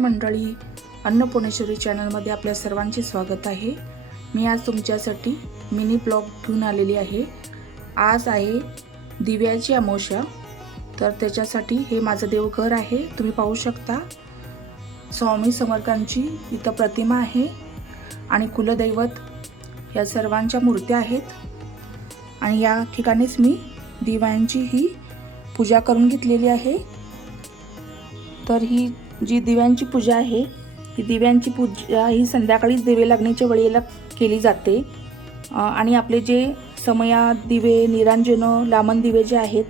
मंडळी, अन्नपूर्णेश्वरी चॅनलमध्ये आपल्या सर्वांचे स्वागत आहे। मी आज तुमच्यासाठी मिनी ब्लॉग घेऊन आलेली आहे। आज आहे दिव्याची अमावस्या, तर त्याच्यासाठी हे माझं देवघर आहे। तुम्ही पाहू शकता स्वामी समर्थांची इथं प्रतिमा आहे आणि कुलदैवत या सर्वांच्या मूर्त्या आहेत आणि या ठिकाणीच मी दिव्यांची ही पूजा करून घेतलेली आहे। तर ही जी दिव्यांची पूजा आहे, ही दिव्यांची पूजा ही संध्याकाळीच दिवे लागण्याच्या वेळेला केली जाते आणि आपले जे समया दिवे, निरांजन, लामण दिवे जे आहेत,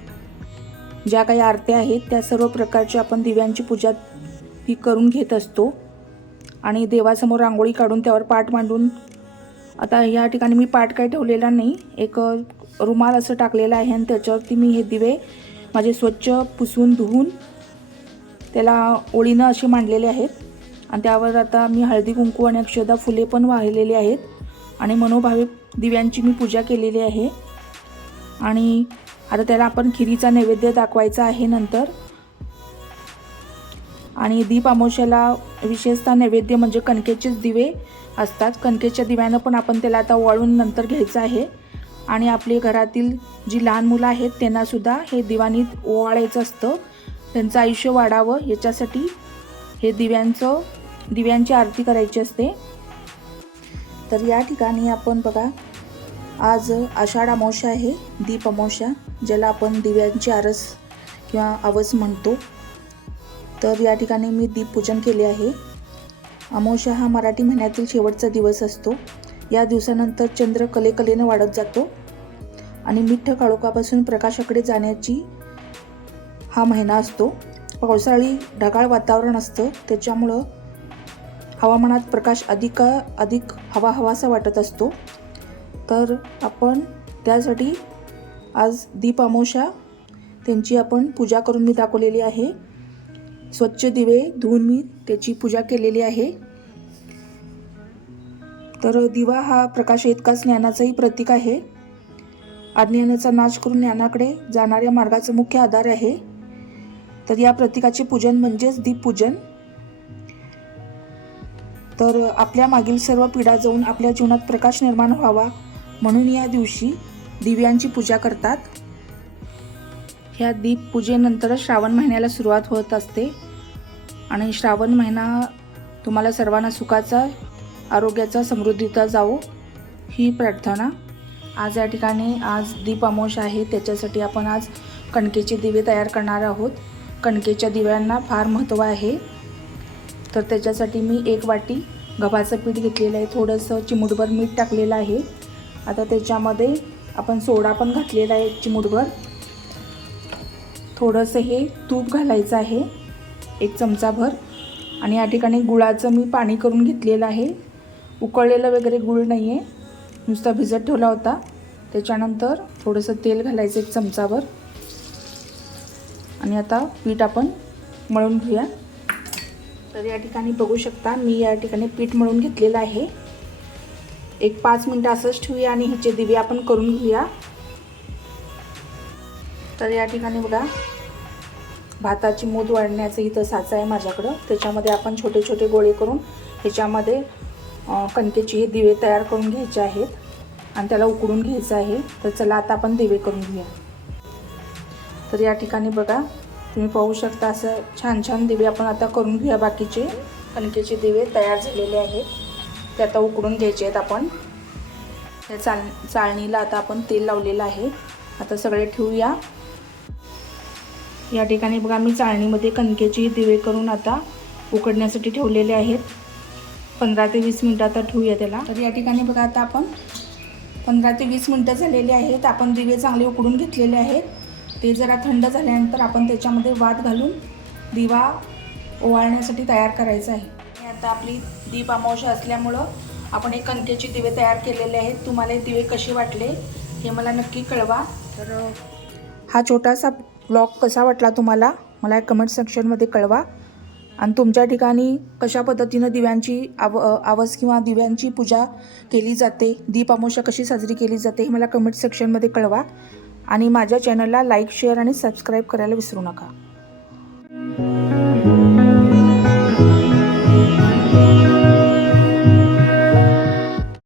ज्या काही आरत्या आहेत, त्या सर्व प्रकारच्या आपण दिव्यांची पूजा ही करून घेत असतो आणि देवासमोर रांगोळी काढून त्यावर पाट मांडून, आता या ठिकाणी मी पाट काय ठेवलेला नाही, एक रुमाल असं टाकलेला आहे आणि त्याच्यावरती मी हे दिवे माझे स्वच्छ पुसून धुवून त्याला ओळीनं असे मांडलेले आहेत आणि त्यावर आता मी हळदी कुंकू आणि अक्षदा फुले पण वाहिलेली आहेत आणि मनोभावे दिव्यांची मी पूजा केलेली आहे। आणि आता त्याला आपण खिरीचा नैवेद्य दाखवायचा आहे नंतर। आणि दीप अमावस्येला विशेषतः नैवेद्य म्हणजे कणकेचेच दिवे असतात। कणकेच्या दिव्यानं पण आपण त्याला आता ओवाळून नंतर घ्यायचं आहे आणि आपले घरातील जी लहान मुलं आहेत त्यांना सुद्धा हे दिवाणीत ओवाळायचं असतं, त्यांचं आयुष्य वाढावं याच्यासाठी हे दिव्यांची आरती करायची असते। तर या ठिकाणी आपण बघा, आज आषाढ अमावस्या आहे, दीप अमावस्या, ज्याला आपण दिव्यांची आरस किंवा आवस म्हणतो। तर या ठिकाणी मी दीपपूजन केले आहे। अमावस्या हा मराठी महिन्यातील शेवटचा दिवस असतो। या दिवसानंतर चंद्र कलेकलेने वाढत जातो आणि मिठ्ठ काळोखापासून प्रकाशाकडे जाण्याची हा महिना असतो। पावसाळी ढगाळ वातावरण असतं, त्याच्यामुळं हवामानात प्रकाश अधिक हवासा वाटत असतो। तर आपण त्यासाठी आज दीप अमावस्या त्यांची आपण पूजा करून मी दाखवलेली आहे। स्वच्छ दिवे धुवून मी त्याची पूजा केलेली आहे। तर दिवा हा प्रकाश इतकाच ज्ञानाचंही प्रतीक आहे। अज्ञानाचा नाश करून ज्ञानाकडे जाणाऱ्या मार्गाचा मुख्य आधार आहे। तर या प्रतीकाचे पूजन म्हणजेच दीपपूजन। तर आपल्या मागील सर्व पिढा जाऊन आपल्या जीवनात प्रकाश निर्माण व्हावा म्हणून या दिवशी दिव्यांची पूजा करतात। ह्या दीपपूजेनंतर श्रावण महिन्याला सुरुवात होत असते आणि श्रावण महिना तुम्हाला सर्वांना सुखाचा, आरोग्याचा, समृद्धीचा जावो ही प्रार्थना। आज या ठिकाणी आज दीप अमावस्या आहे, त्याच्यासाठी आपण आज कणकेचे दिवे तयार करणार आहोत। कणकेच्या दिव्यांना फार महत्त्व आहे। तर त्याच्यासाठी मी 1 वाटी गव्हाचं पीठ घेतलेलं आहे, थोडंसं चिमूटभर मीठ टाकलेलं आहे। आता त्याच्यामध्ये आपण सोडा पण घातलेला आहे, चिमूटभर। थोडंसं हे तूप घालायचं आहे, 1 चमचाभर। आणि या ठिकाणी गुळाचं मी पाणी करून घेतलेलं आहे, उकळलेलं वगैरे गुळ नाही आहे, नुसता भिजत ठेवला होता। त्याच्यानंतर थोडंसं तेल घालायचं 1 चमचाभर आणि आता पीठ आपण मळून घेऊया। तर या ठिकाणी बघू शकता मी या ठिकाणी पीठ मळून घेतलेलं आहे। 5 मिनिटं असंच ठेवूया आणि ह्याचे दिवे आपण करून घेऊया। तर या ठिकाणी बघा, भाताची मूद वाढण्याचं इथं साचा आहे माझ्याकडं, त्याच्यामध्ये आपण छोटे छोटे गोळे करून ह्याच्यामध्ये कणकेचे हे दिवे तयार करून घ्यायचे आहेत आणि त्याला उकडून घ्यायचं आहे। तर चला आता आपण दिवे करून घेऊया। तर या ठिकाणी बघा, तुम्ही पाहू शकता असं छान छान दिवे आपण आता करून घेऊया। बाकीचे कणकेचे दिवे तयार झालेले आहेत, ते आता उकडून घ्यायचे आहेत आपण। त्या चाळणीला आता आपण तेल लावलेलं आहे, आता सगळे ठेवूया। या ठिकाणी बघा, मी चाळणीमध्ये कणकेचे दिवे करून आता उकडण्यासाठी ठेवलेले आहेत। 15 ते 20 मिनटं आता ठेवूया त्याला। तर या ठिकाणी बघा, आता आपण 15 ते 20 मिनटं झालेली आहेत। आपण दिवे चांगले उकडून घेतलेले आहेत। ते जरा थंड झाल्यानंतर आपण त्याच्यामध्ये वात घालून दिवा ओवाळण्यासाठी तयार करायचं आहे। आता आपली दीप अमावस्या असल्यामुळं आपण एक कणकेचे दिवे तयार केलेले आहेत। तुम्हाला हे दिवे कसे वाटले हे मला नक्की कळवा। तर हा छोटासा ब्लॉग कसा वाटला तुम्हाला मला कमेंट सेक्शनमध्ये कळवा आणि तुमच्या ठिकाणी कशा पद्धतीनं दिव्यांची आवस किंवा दिव्यांची पूजा केली जाते, दीप अमावस्या कशी साजरी केली जाते हे मला कमेंट सेक्शनमध्ये कळवा आणि माझ्या चॅनलला लाईक, शेअर आणि सबस्क्राईब करायला विसरू नका।